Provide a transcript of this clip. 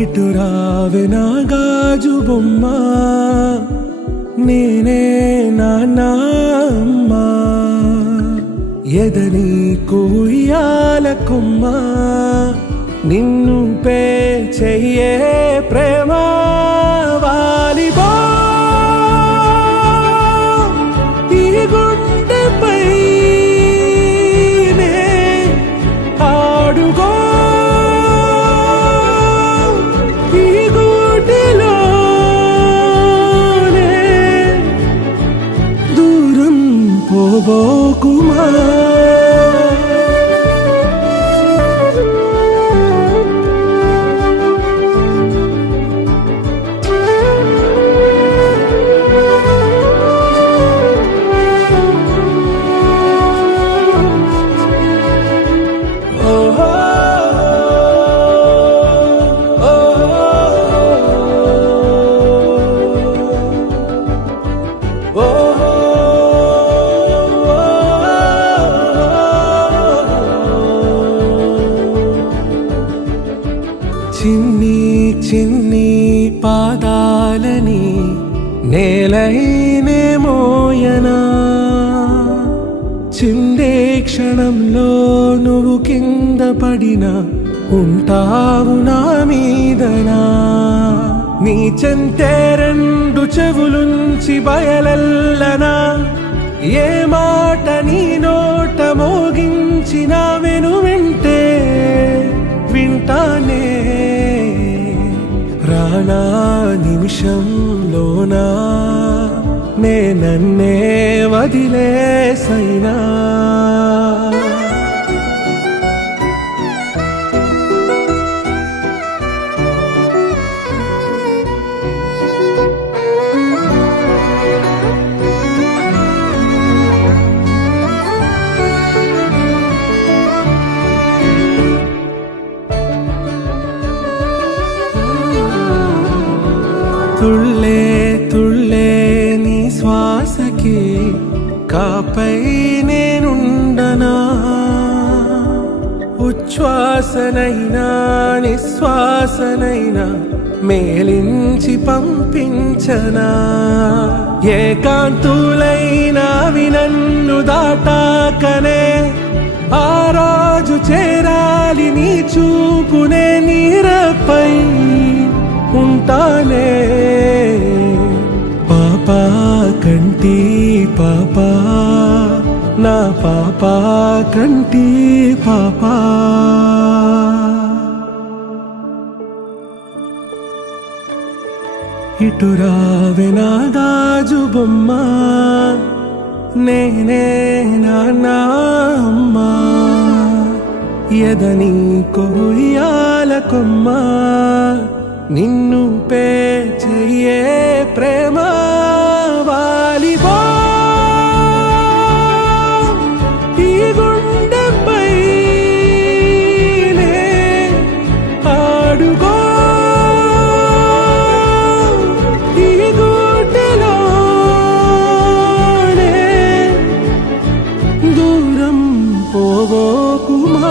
ఇటు రావే నా గాజు బొమ్మ, నేనే నాన్న అమ్మ, ఎదని కుయ్యాల కొమ్మ, నిన్ను పే చెయ్యే ప్రేమ వాలిబా ఈ గుండెపై ఆడుగో ఈ గుడిలోనే దూరం పోబోకుమా. చిన్ని చిన్ని పాదాలని నేలైనే మోయనా, చిందే క్షణంలో నువ్వు కింద పడినా ఉంటావు నా మీదనా. నీ చెంతే రెండు చెవులుంచి బయలెల్లనా, ఏ మాట నీ నోట మోగించిన వెను వింటే వింటానే. రానా నిమిషంలోనా నే నన్నే వదిలేసైనా, తుళ్ళే తుళ్ళే నీ శ్వాసకి కాపై నేనుండనా, ఉచ్ఛ్వాసనైనా నిశ్వాసనైనా మేలించి పంపించనా. ఏకాంతులైనా నన్ను దాటాకనే ఆ రోజు చేరాలి నీ చూపునే నీరపై ఉంటానే. పాపా కంటి పాపా నా పాపా కంటి పాపా. ఇటు రావే నా గాజు బొమ్మ, నేనే నాన్న అమ్మ, ఎదని కొయ్యాల కొమ్మ, నిన్ను పే చెయ్యే ప్రేమ వాలిబా ఈ గుండెపై ఆడుగో ఈ గుడిలోనే దూరం పోబోకుమా.